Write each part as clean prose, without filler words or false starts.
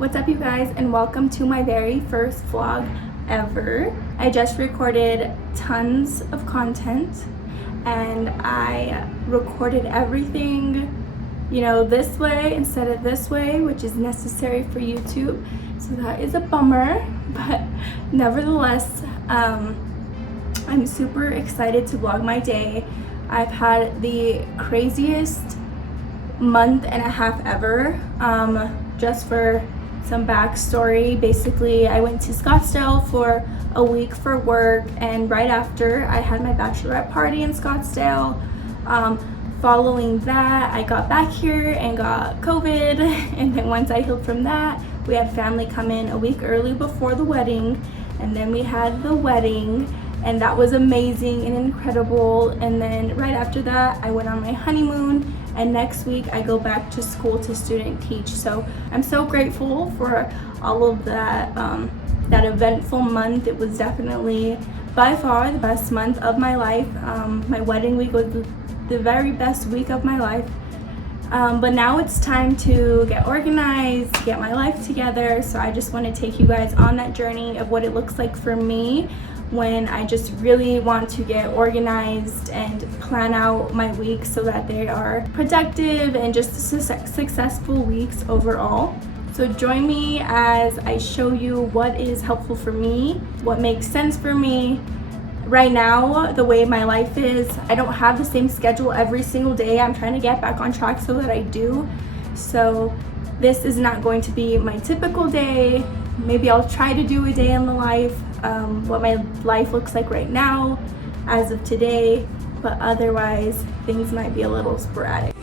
What's up, you guys, and welcome to my very first vlog ever. I just recorded tons of content and I recorded everything, this way instead of this way, which is necessary for YouTube. So that is a bummer, but nevertheless, I'm super excited to vlog my day. I've had the craziest month and a half ever. Just for some backstory, basically I went to Scottsdale for a week for work, and right after I had my bachelorette party in Scottsdale. Following that, I got back here and got COVID, and then once I healed from that, we had family come in a week early before the wedding, and then we had the wedding, and that was amazing and incredible. And then right after that, I went on my honeymoon, and next week I go back to school to student teach. So I'm so grateful for all of that, that eventful month. It was definitely by far the best month of my life. My wedding week was the very best week of my life. But now it's time to get organized, get my life together. So I just want to take you guys on that journey of what it looks like for me when I just really want to get organized and plan out my weeks so that they are productive and just successful weeks overall. So join me as I show you what is helpful for me, what makes sense for me. Right now, the way my life is, I don't have the same schedule every single day. I'm trying to get back on track so that I do. So this is not going to be my typical day. Maybe I'll try to do a day in the life, what my life looks like right now as of today, but otherwise things might be a little sporadic.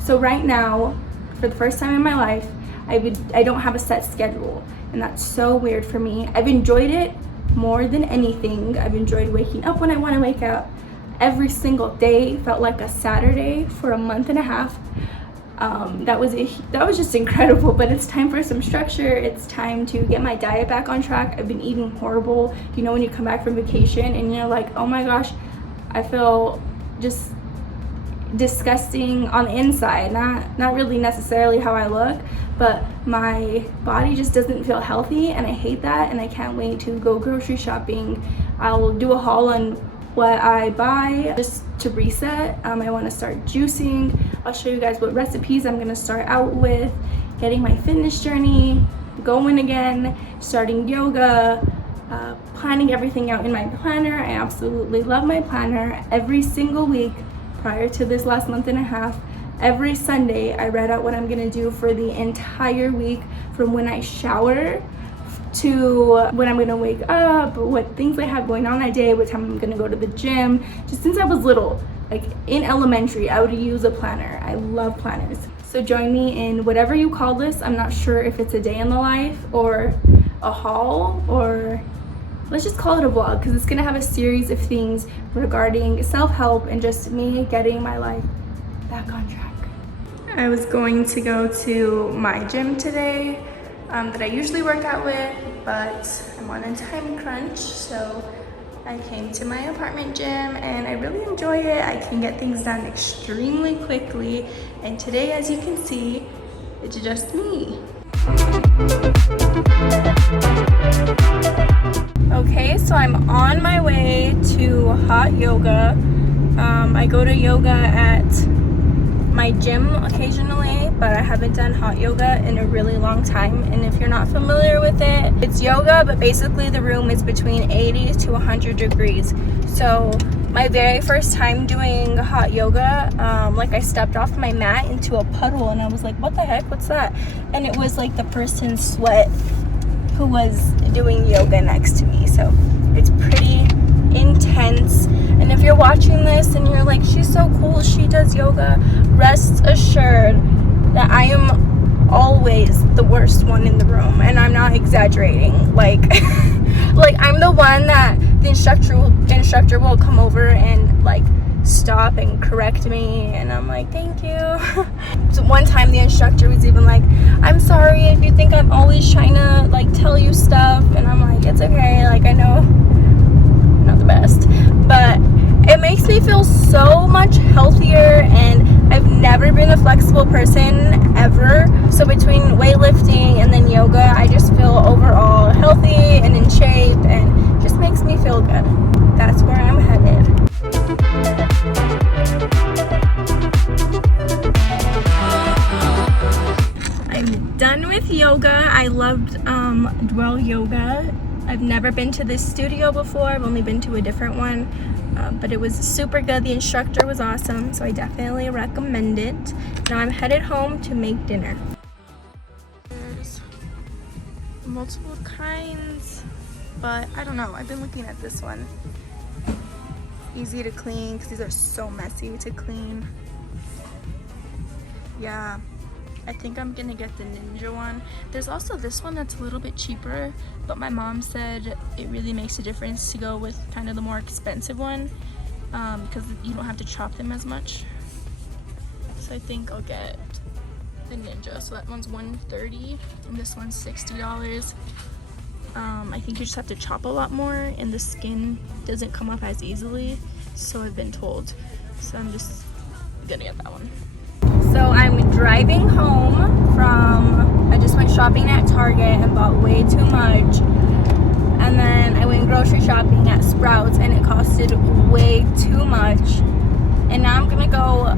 So right now, for the first time in my life, I don't have a set schedule, and that's so weird for me. I've enjoyed it more than anything. I've enjoyed waking up when I want to wake up. Every single day felt like a Saturday for a month and a half. That was just incredible, but it's time for some structure. It's time to get my diet back on track. I've been eating horrible. When you come back from vacation and you're like, oh my gosh, I feel just disgusting on the inside, not really necessarily how I look, but my body just doesn't feel healthy, and I hate that, and I can't wait to go grocery shopping. I'll do a haul on what I buy just to reset. I want to start juicing. I'll show you guys what recipes I'm going to start out with, getting my fitness journey going again, starting yoga, planning everything out in my planner. I absolutely love my planner. Every single week prior to this last month and a half, every Sunday I read out what I'm gonna do for the entire week, from when I shower to when I'm gonna wake up, what things I have going on that day, what time I'm gonna go to the gym. Just since I was little, like in elementary, I would use a planner. I love planners. So join me in whatever you call this. I'm not sure if it's a day in the life or a haul, or let's just call it a vlog, because it's gonna have a series of things regarding self-help and just me getting my life back on track. I was going to go to my gym today that I usually work out with, but I'm on a time crunch, so I came to my apartment gym and I really enjoy it. I can get things done extremely quickly, and today, as you can see, it's just me. Okay, so I'm on my way to hot yoga. I go to yoga at my gym occasionally, but I haven't done hot yoga in a really long time. And if you're not familiar with it, it's yoga, but basically the room is between 80 to 100 degrees. So my very first time doing hot yoga, like I stepped off my mat into a puddle and I was like, what the heck, what's that? And it was like the person's sweat who was doing yoga next to me. So it's pretty intense. And if you're watching this and you're like, she's so cool, she does yoga, rest assured that I am always the worst one in the room, and I'm not exaggerating. Like like I'm the one that the instructor will come over and like stop and correct me, and I'm like, thank you. So one time the instructor was even like, I'm sorry if you think I'm always trying to like tell you stuff, and I'm like, it's okay, like I know I'm not the best, but it makes me feel so much healthier, and I've never been a flexible person ever. So between weightlifting and then yoga, I just feel overall healthy and in shape, and just makes me feel good. That's where I'm headed. I'm done with yoga. I loved Dwell Yoga. I've never been to this studio before. I've only been to a different one. But it was super good. The instructor was awesome, so I definitely recommend it. Now I'm headed home to make dinner. There's multiple kinds, but I don't know. I've been looking at this one. Easy to clean, because these are so messy to clean. Yeah, I think I'm gonna get the Ninja one. There's also this one that's a little bit cheaper, but my mom said it really makes a difference to go with kind of the more expensive one, because you don't have to chop them as much. So I think I'll get the Ninja. So that one's $130 and this one's $60. I think you just have to chop a lot more, and the skin doesn't come off as easily, so I've been told. So I'm just gonna get that one. So I'm driving home from, I just went shopping at Target and bought way too much. And then I went grocery shopping at Sprouts and it costed way too much. And now I'm gonna go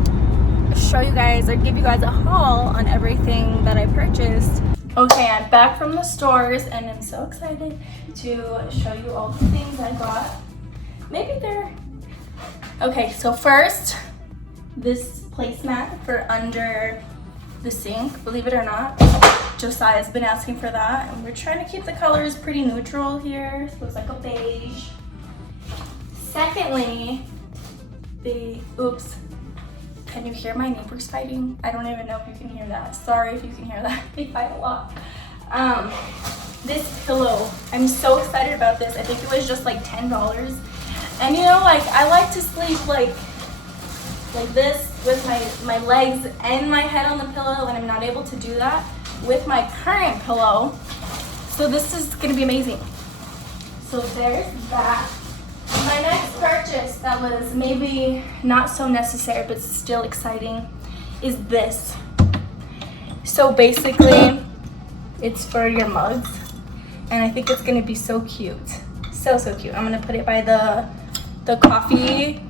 show you guys, or give you guys a haul on everything that I purchased. Okay, I'm back from the stores and I'm so excited to show you all the things I got. Maybe they're... Okay, so first, this placemat for under the sink, believe it or not. Josiah's been asking for that, and we're trying to keep the colors pretty neutral here, so it's like a beige. Secondly, oops, can you hear my neighbors fighting? I don't even know if you can hear that. Sorry if you can hear that. They fight a lot. This pillow, I'm so excited about this. I think it was just like $10. And you know, like I like to sleep like this with my legs and my head on the pillow, and I'm not able to do that with my current pillow. So this is gonna be amazing. So there's that. My next purchase that was maybe not so necessary but still exciting is this. So basically it's for your mugs, and I think it's gonna be so cute. So cute. I'm gonna put it by the coffee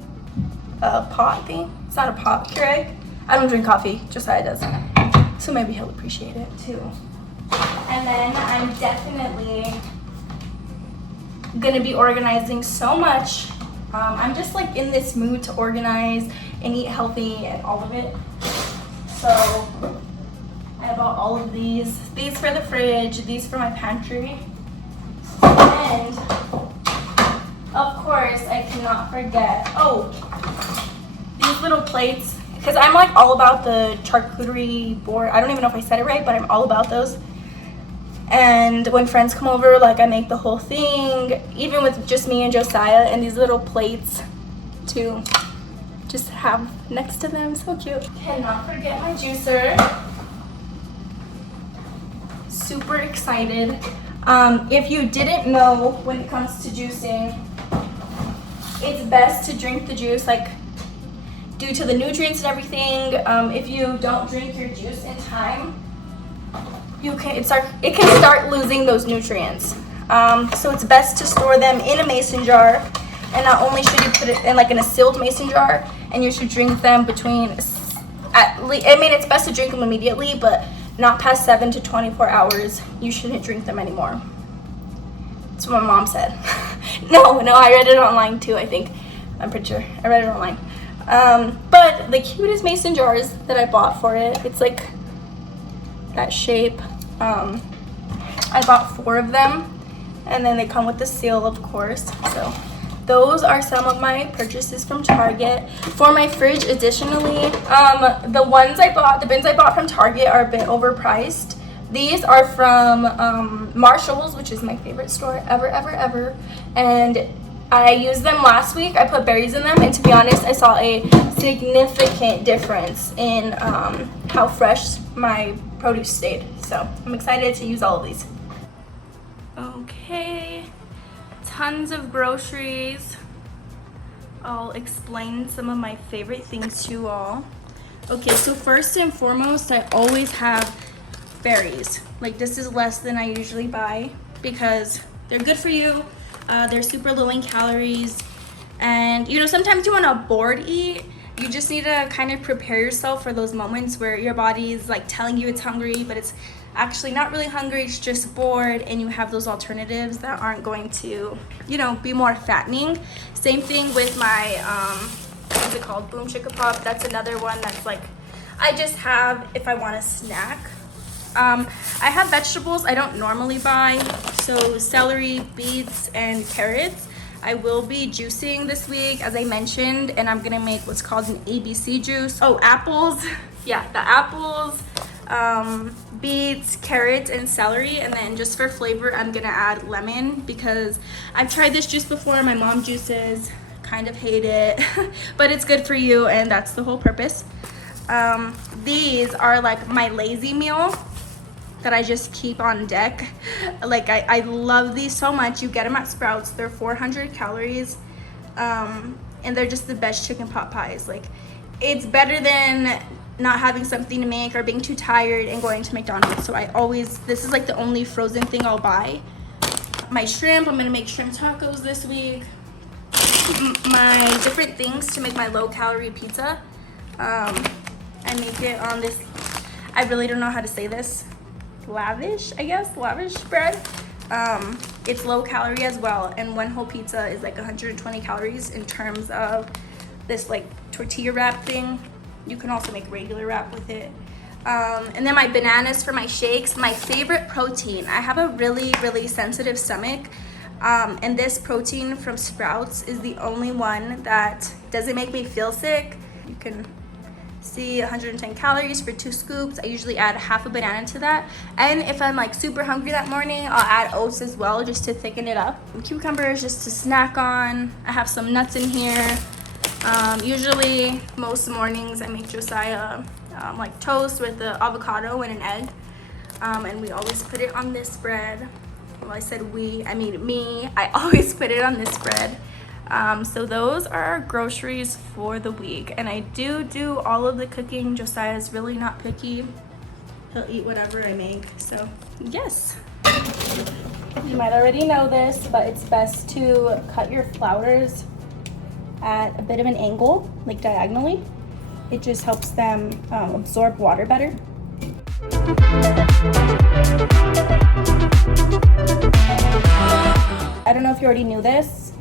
pot thing. It's not a pot, Keurig. I don't drink coffee, Josiah does. So maybe he'll appreciate it too. And then I'm definitely gonna be organizing so much. I'm just like in this mood to organize and eat healthy and all of it. So I bought all of these for the fridge, these for my pantry. And of course I cannot forget, these little plates, because I'm like all about the charcuterie board. I don't even know if I said it right, but I'm all about those. And when friends come over, like I make the whole thing, even with just me and Josiah, and these little plates to just have next to them. So cute. Cannot forget my juicer. Super excited. If you didn't know, when it comes to juicing, it's best to drink the juice like due to the nutrients and everything. If you don't drink your juice in time, it can start losing those nutrients. So it's best to store them in a mason jar, and not only should you put it in like in a sealed mason jar, and you should drink them between it's best to drink them immediately, but not past 7 to 24 hours. You shouldn't drink them anymore. That's what my mom said. No, I read it online too, I think. I'm pretty sure. I read it online. But the cutest mason jars that I bought for it, it's like that shape. I bought 4 of them, and then they come with the seal, of course. So those are some of my purchases from Target. For my fridge, additionally, the bins I bought from Target are a bit overpriced. These are from Marshall's, which is my favorite store ever, and I used them last week. I put berries in them, and to be honest, I saw a significant difference in how fresh my produce stayed. So I'm excited to use all of these. Okay, tons of groceries. I'll explain some of my favorite things to you all. Okay, so first and foremost, I always have berries. Like, this is less than I usually buy because they're good for you. They're super low in calories, and you know, sometimes you want to bored eat. You just need to kind of prepare yourself for those moments where your body is like telling you it's hungry, but it's actually not really hungry, it's just bored, and you have those alternatives that aren't going to, you know, be more fattening. Same thing with my what's it called, Boom Chicka Pop. That's another one that's like I just have if I want a snack. I have vegetables I don't normally buy, so celery, beets, and carrots. I will be juicing this week, as I mentioned, and I'm gonna make what's called an ABC juice. Oh, apples. Yeah, the apples, beets, carrots, and celery, and then just for flavor, I'm gonna add lemon because I've tried this juice before. My mom juices, kind of hate it, but it's good for you, and that's the whole purpose. These are like my lazy meal that I just keep on deck. Like, I love these so much. You get them at Sprouts. They're 400 calories, and they're just the best chicken pot pies. Like, it's better than not having something to make or being too tired and going to McDonald's. So this is like the only frozen thing I'll buy. My shrimp, I'm gonna make shrimp tacos this week. My different things to make my low calorie pizza. I make it on this, I really don't know how to say this, lavish bread. It's low calorie as well, and one whole pizza is like 120 calories in terms of this like tortilla wrap thing. You can also make regular wrap with it. And then my bananas for my shakes. My favorite protein, I have a really sensitive stomach, and this protein from Sprouts is the only one that doesn't make me feel sick. You can see 110 calories for 2 scoops. I usually add half a banana to that, and if I'm like super hungry that morning, I'll add oats as well just to thicken it up. And cucumbers just to snack on. I have some nuts in here. Usually most mornings I make Josiah like toast with the avocado and an egg, and we always put it on this bread. Well, I said we, I mean me. I always put it on this bread. So those are our groceries for the week, and I do all of the cooking. Josiah's really not picky. He'll eat whatever I make, so yes. You might already know this, but it's best to cut your flours at a bit of an angle, like diagonally. It just helps them absorb water better. I don't know if you already knew this.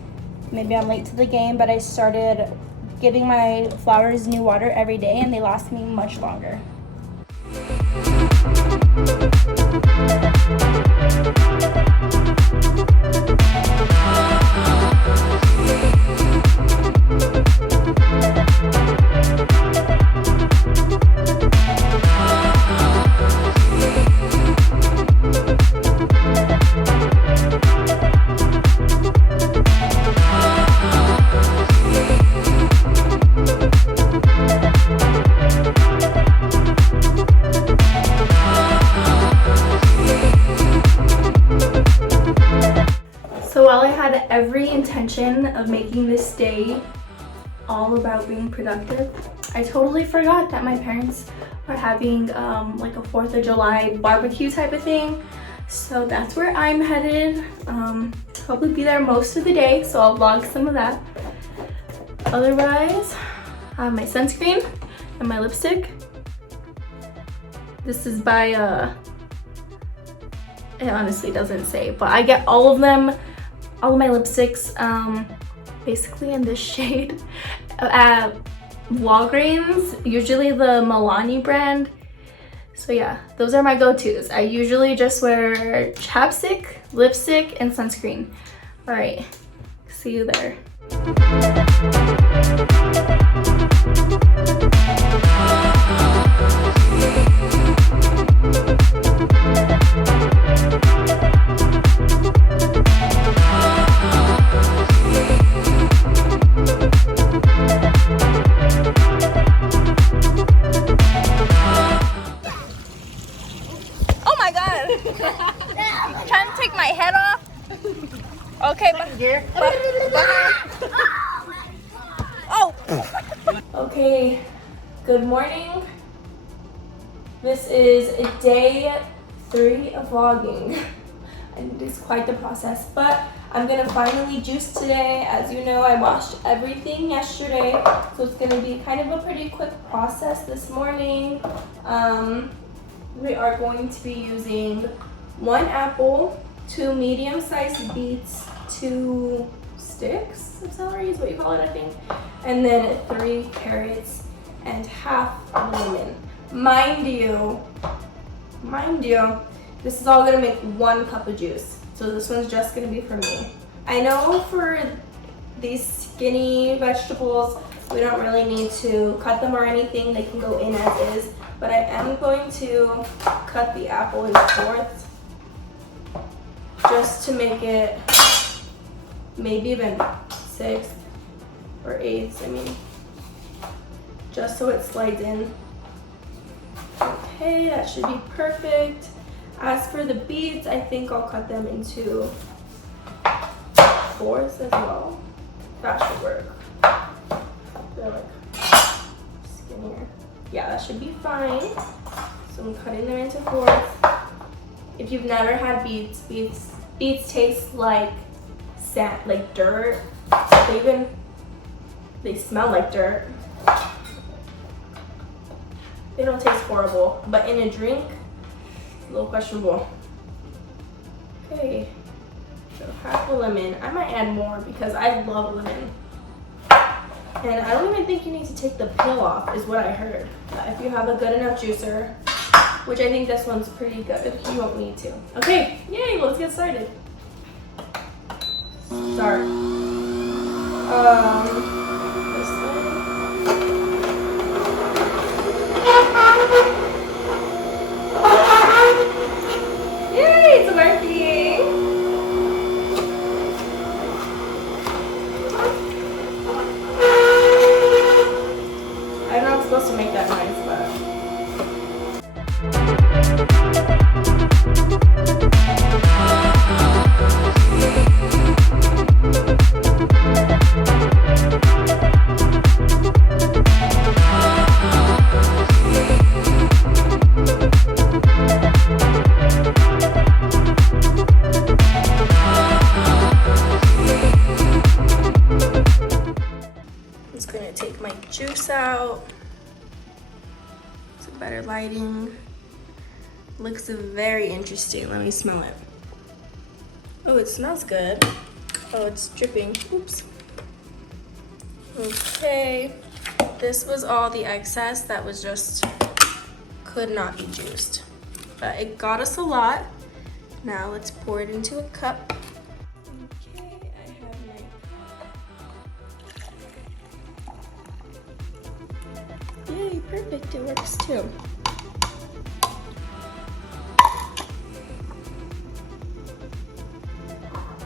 Maybe I'm late to the game, but I started giving my flowers new water every day, and they last me much longer. So while I had every intention of making this day all about being productive, I totally forgot that my parents are having like a 4th of July barbecue type of thing. So that's where I'm headed. Probably be there most of the day, so I'll vlog some of that. Otherwise, I have my sunscreen and my lipstick. This is by, it honestly doesn't say, but I get all of them, all of my lipsticks basically in this shade at Walgreens, usually the Milani brand. So yeah, those are my go-tos. I usually just wear chapstick, lipstick, and sunscreen. All right, see you there. Oh my God! Trying to take my head off. Okay, oh! Okay, good morning. This is day 3 of vlogging. And it's quite the process, but I'm gonna finally juice today. As you know, I washed everything yesterday, so it's gonna be kind of a pretty quick process this morning. We are going to be using 1 apple, 2 medium-sized beets, 2 sticks of celery is what you call it, I think, and then 3 carrots and half a lemon. Mind you, this is all gonna make 1 cup of juice. So this one's just gonna be for me. I know for these skinny vegetables, we don't really need to cut them or anything. They can go in as is, but I am going to cut the apple in 4ths just to make it maybe even 6ths or 8ths, I mean, just so it slides in. Okay, that should be perfect. As for the beets, I think I'll cut them into 4ths as well. That should work. They're like skinnier. Yeah, that should be fine. So I'm cutting them into 4ths. If you've never had beets taste like sand, like dirt. They smell like dirt. They don't taste horrible, but in a drink, a little questionable. Okay, so half a lemon. I might add more because I love lemon. And I don't even think you need to take the peel off, is what I heard. If you have a good enough juicer, which I think this one's pretty good, you won't need to. Okay, yay, let's get started. Start. This way. Yay, it's working! I'm not supposed to make that noise, but... juice out. It's a better lighting. Looks very interesting. Let me smell it. Oh, it smells good. Oh, it's dripping. Oops. Okay. This was all the excess that was just could not be juiced. But it got us a lot. Now let's pour it into a cup. Yay, perfect, it works too.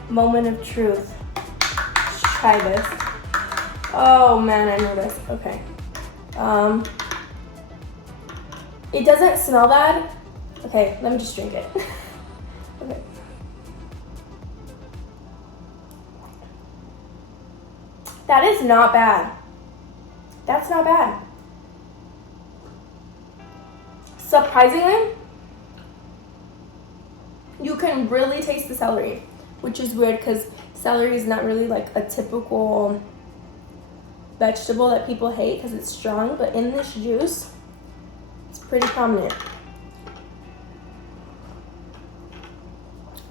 Moment of truth. Let's try this. Oh man, I know this. Okay. It doesn't smell bad. Okay, let me just drink it. Okay. That is not bad. That's not bad. Surprisingly, you can really taste the celery, which is weird because celery is not really like a typical vegetable that people hate because it's strong, but in this juice, it's pretty prominent.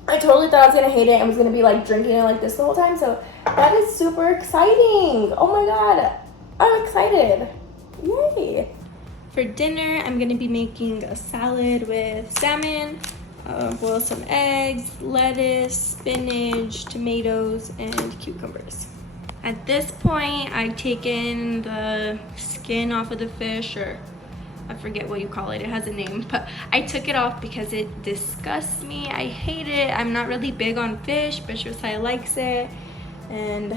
I totally thought I was gonna hate it and was gonna be like drinking it like this the whole time, so That is super exciting. Oh my god. I'm excited. Yay. For dinner, I'm gonna be making a salad with salmon, boil some eggs, lettuce, spinach, tomatoes, and cucumbers. At this point, I've taken the skin off of the fish, or I forget what you call it, it has a name, but I took it off because it disgusts me. I hate it. I'm not really big on fish, but Josiah likes it, and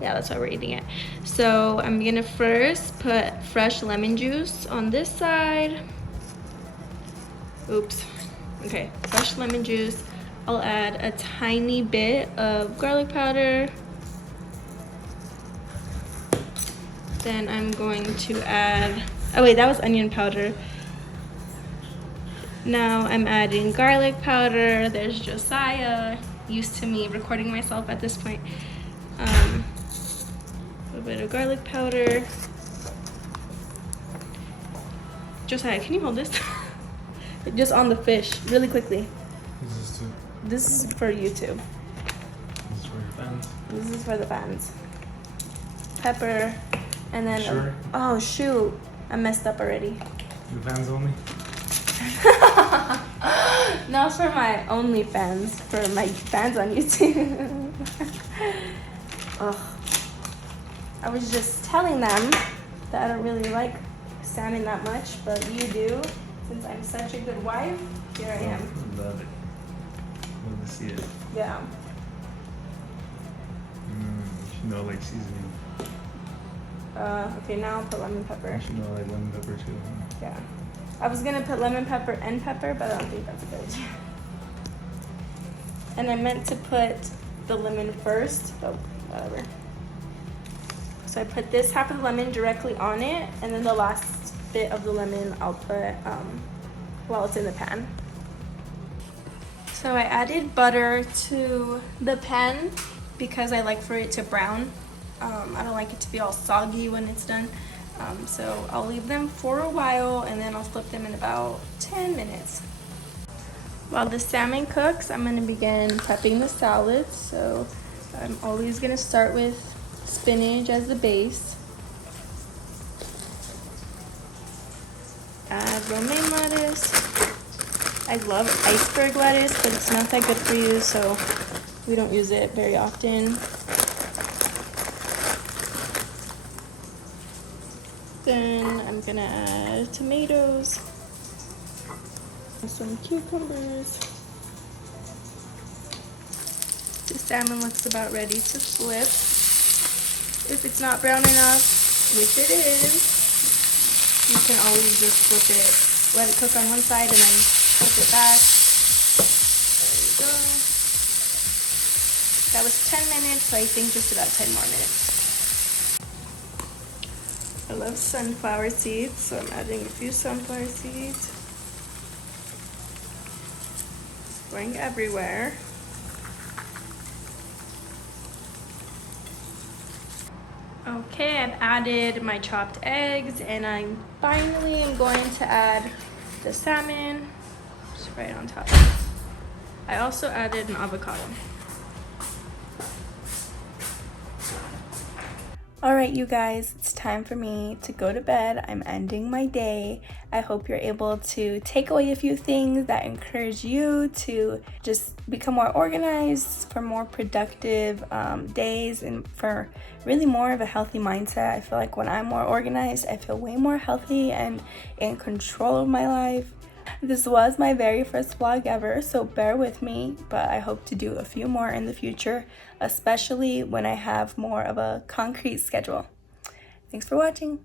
yeah, that's why we're eating it. So I'm gonna first put fresh lemon juice on this side. Oops. Okay, fresh lemon juice. I'll add a tiny bit of garlic powder. Then I'm going to add, oh wait, that was onion powder. Now I'm adding garlic powder. There's Josiah, used to me recording myself at this point. A little bit of garlic powder. Josiah, can you hold this? Just on the fish, really quickly. This is for YouTube. This is for your fans. This is for the fans. Pepper, and then Sure. Oh shoot, I messed up already. The fans only? Not for my only fans, for my fans on YouTube. Ugh. I was just telling them that I don't really like salmon that much, but you do. Since I'm such a good wife, here I am. I love it. Love to see it. Yeah. You should know I like seasoning. Okay, now I'll put lemon pepper. You should know I like lemon pepper too. Yeah. I was gonna put lemon pepper and pepper, but I don't think that's a good idea. And I meant to put the lemon first, but whatever. So I put this half of the lemon directly on it, and then the last bit of the lemon I'll put while it's in the pan. So I added butter to the pan because I like for it to brown. I don't like it to be all soggy when it's done. So I'll leave them for a while, and then I'll flip them in about 10 minutes. While the salmon cooks, I'm gonna begin prepping the salad. So I'm always gonna start with spinach as the base. Add romaine lettuce. I love iceberg lettuce, but it's not that good for you, so we don't use it very often. Then I'm gonna add tomatoes, some cucumbers. The salmon looks about ready to flip. If it's not brown enough, which it is, you can always just flip it, let it cook on one side and then flip it back. There you go. That was 10 minutes, so I think just about 10 more minutes. I love sunflower seeds, so I'm adding a few sunflower seeds. Going everywhere. Okay, I've added my chopped eggs, and I'm finally going to add the salmon just right on top. I also added an avocado. All right, you guys, it's time for me to go to bed. I'm ending my day. I hope you're able to take away a few things that encourage you to just become more organized, for more productive days, and for really more of a healthy mindset. I feel like when I'm more organized, I feel way more healthy and in control of my life. This was my very first vlog ever, so bear with me, but I hope to do a few more in the future, especially when I have more of a concrete schedule. Thanks for watching.